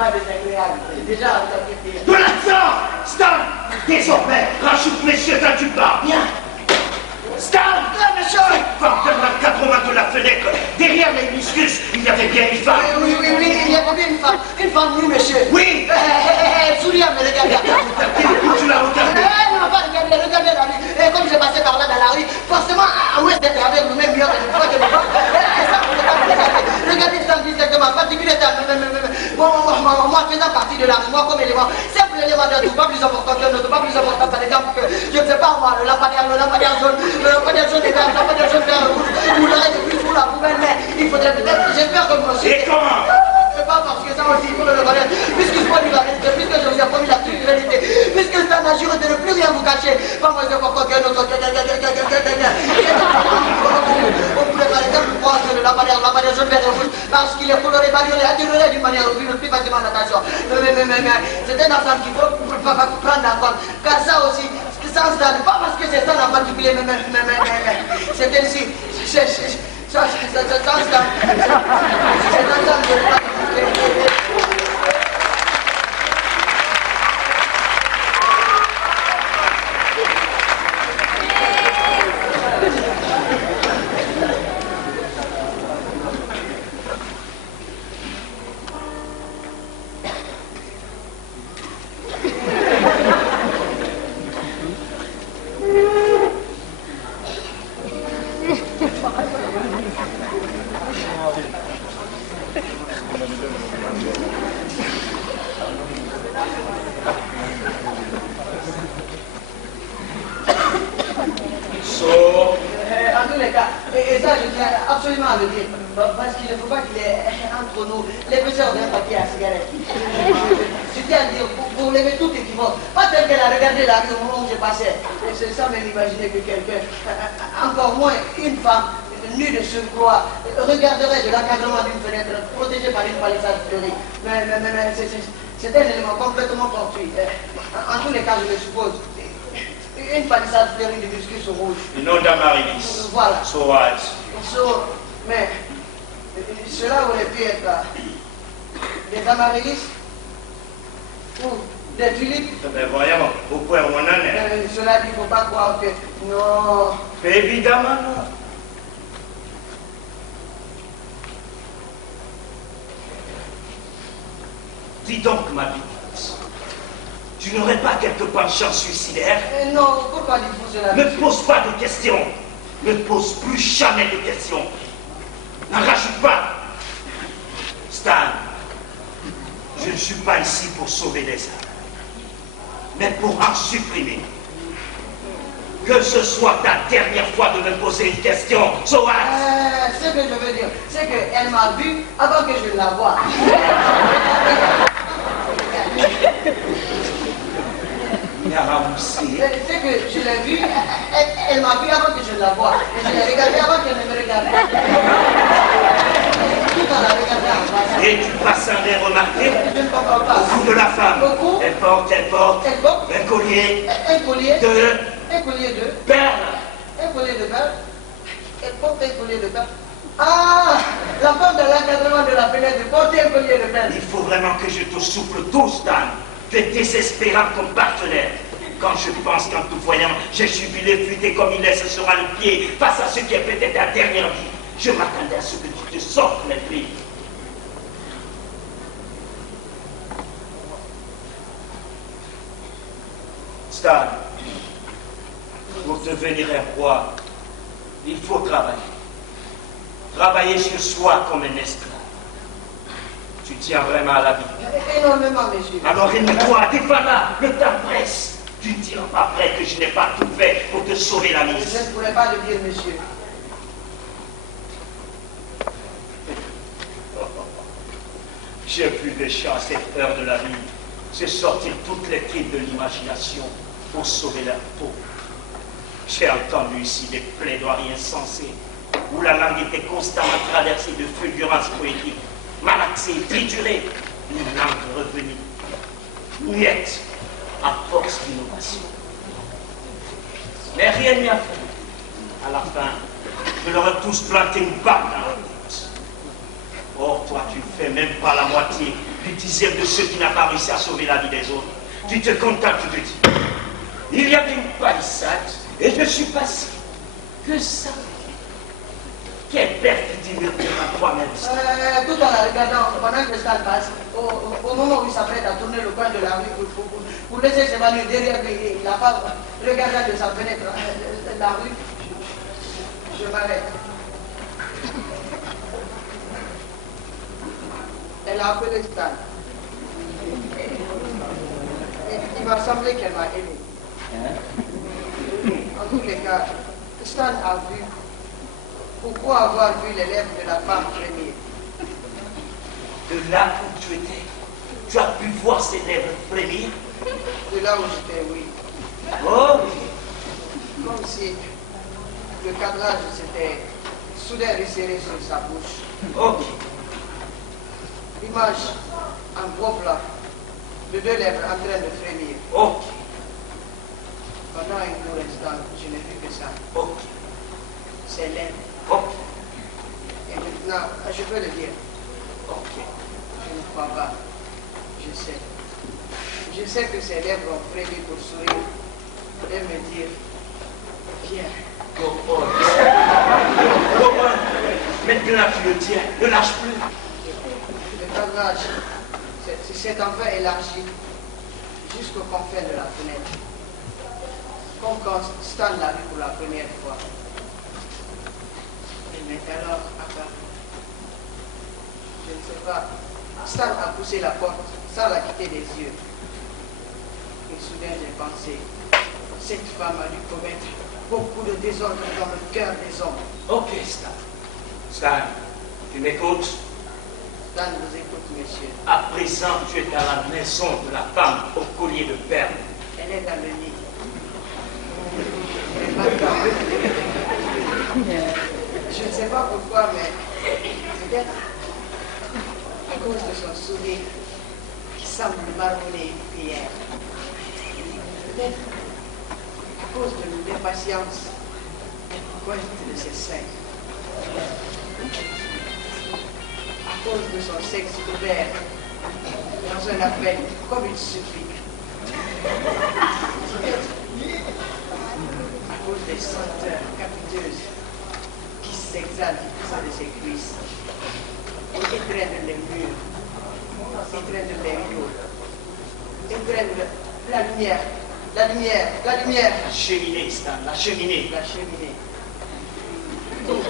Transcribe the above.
pas désagréable. Déjà, de l'accent! Stan! Désormais, rajoute messieurs d'un du bas. Bien. Stan! Monsieur! Porte la 80 de la fenêtre. Derrière les muscus, il y avait bien une femme. Oui, il y avait bien une femme. Une femme nue, monsieur. Oui! Soulier, mais regardez. Où tu l'as regardé? Non, pas regardez la rue. Et comme je passais par là dans la rue, forcément, à moins d'être avec vous-même, mieux une fois que les gens. Ça, vous ne pouvez pas regarder. Regardez ça directement, particulier. Moi, faisant partie de la rue, moi, comme élément, simple élément d'un tout, pas plus important qu'un autre, pas plus important, par exemple, que je ne sais pas, moi, le lampadaire jaune, et vert, le lampadaire jaune, vert, rouge, ou le reste plus pour la poubelle, mais il faudrait peut-être, j'espère que moi aussi. Et comment? Pas parce que ça aussi, il faut le reconnaître, puisque je prends la vérité, puisque je vous ai promis la toute vérité, puisque ça n'a juré de ne plus rien vous cacher, pas moins important qu'un autre. On pourrait par exemple prendre le lampadaire jaune, vert et rouge, parce qu'il est coloré, bariolé, attirerait d'une manière ou d'une autre plus facilement l'attention. Mais c'est un ensemble qu'il faut prendre en compte, car ça aussi, sans ça, pas parce que c'est ça en particulier, mais c'est ainsi, ça, en tous les cas, et ça je tiens absolument à le dire, parce qu'il ne faut pas qu'il y ait entre nous l'épaisseur d'un papier à cigarette. Je tiens à dire, pour lever tout équivoque, pas tel qu'elle a regardé la rue au moment où je passais, et c'est sans même imaginer que quelqu'un, encore moins une femme, nue de surcroît, regarderait de l'encadrement d'une fenêtre protégée par une palissade fleurie. Mais c'est un élément complètement fortuit. En tous les cas, je le suppose. Une palissade fleurie de muscus rouge. Le nom d'Amarilis. Voilà. Soaz. Mais cela aurait pu être des amaryllis ou des tulipes. Ben voyons, au point où on en est. Cela il ne faut pas croire que... Non. Évidemment non. Dis donc, ma petite, tu n'aurais pas quelque penchant suicidaire? Non, pourquoi dites-vous cela? Ne pose pas de questions. Ne pose plus jamais de questions. N'en rajoute pas. Stan, je ne suis pas ici pour sauver des âmes, mais pour en supprimer. Que ce soit ta dernière fois de me poser une question, Soaz. Ce que je veux dire, c'est qu'elle m'a vu avant que je la voie. C'est que je l'ai vue, elle m'a vu avant que je la voie. Et je l'ai regardée avant qu'elle ne me regarde. Tout en la regardant en face. Et tu passes un air remarqué? Je ne comprends pas. Au cou de la femme. Au cou? Elle porte un collier. Un collier de... Un collier de... perles. Un collier de perles. Elle porte un collier de perles. Ah, la femme de l'encadrement de la fenêtre porte un collier de perles. Il faut vraiment que je te souffle tout, Stan. Tu es désespérant comme partenaire. Quand je pense qu'en tout voyant, j'ai jubilé, fuité comme il est, ce sera le pied face à ce qui est peut-être ta dernière vie. Je m'attendais à ce que tu te sortes les filles. Stan, pour devenir un roi, il faut travailler. Travailler sur soi comme un esclave. Tu tiens vraiment à la vie? Énormément, monsieur. Alors aime-toi, t'es pas là, le temps presse. Tu ne diras pas après que je n'ai pas tout fait pour te sauver la mise. Je ne pourrais pas le dire, monsieur. J'ai plus de chance cette heure de la vie. C'est sortir toutes les tripes de l'imagination pour sauver leur peau. J'ai entendu ici des plaidoiries insensées où la langue était constamment traversée de fulgurances poétiques, malaxée, triturée, une langue revenue, muette, à force d'innovation. Mais rien n'y a fait. À la fin, je leur ai tous planté une balle dans la tête. Or, toi, tu ne fais même pas la moitié du 10e de ceux qui n'ont pas réussi à sauver la vie des autres. Tu te contentes de dire, il y avait une palissade et je suis passé. Que ça? Quelle perte d'immédiatement à toi-même. Tout en la regardant, pendant que Stan passe, au moment où il s'apprête à tourner le coin de la rue pour laisser s'évanouir derrière la femme, regardant de sa fenêtre la rue, je m'arrête. Elle a appelé Stan. Il m'a semblé qu'elle m'a aimé. En tous les cas, Stan a vu. Pourquoi avoir vu les lèvres de la femme frémir? De là où tu étais, tu as pu voir ses lèvres frémir? De là où j'étais, oui. Oh! Comme si le cadrage s'était soudain resserré sur sa bouche. Ok. L'image en gros plan de deux lèvres en train de frémir. Ok. Pendant un court instant, je n'ai vu que ça. Ok. Ses lèvres. Ok. Et maintenant, je peux le dire. Ok. Je ne crois pas. Je sais. Je sais que ses lèvres ont frémi pour sourire et me dire, viens. Go on. Go on. Maintenant tu le tiens. Ne lâche plus. Le cadrage s'est enfin élargi jusqu'au confin de la fenêtre. Comme quand Stan l'a vu pour la première fois. Elle m'est alors apparue. Je ne sais pas. Stan a poussé la porte sans la quitter des yeux. Et soudain j'ai pensé, cette femme a dû commettre beaucoup de désordre dans le cœur des hommes. Ok, Stan. Stan, tu m'écoutes? Stan vous écoute, monsieur. À présent, tu es à la maison de la femme au collier de perles. Elle est dans le lit. Je ne sais pas pourquoi, mais peut-être à cause de son sourire qui semble marronner une prière. Peut-être à cause de l'impatience pointe de ses seins. À cause de son sexe ouvert dans un appel comme une supplique. À cause des senteurs capiteuses qui s'exhalent du sein de ses cuisses et étreignent les murs, étreignent les rideaux, étreignent la lumière, la lumière, la lumière. La cheminée, Stan, la cheminée. La cheminée. Tout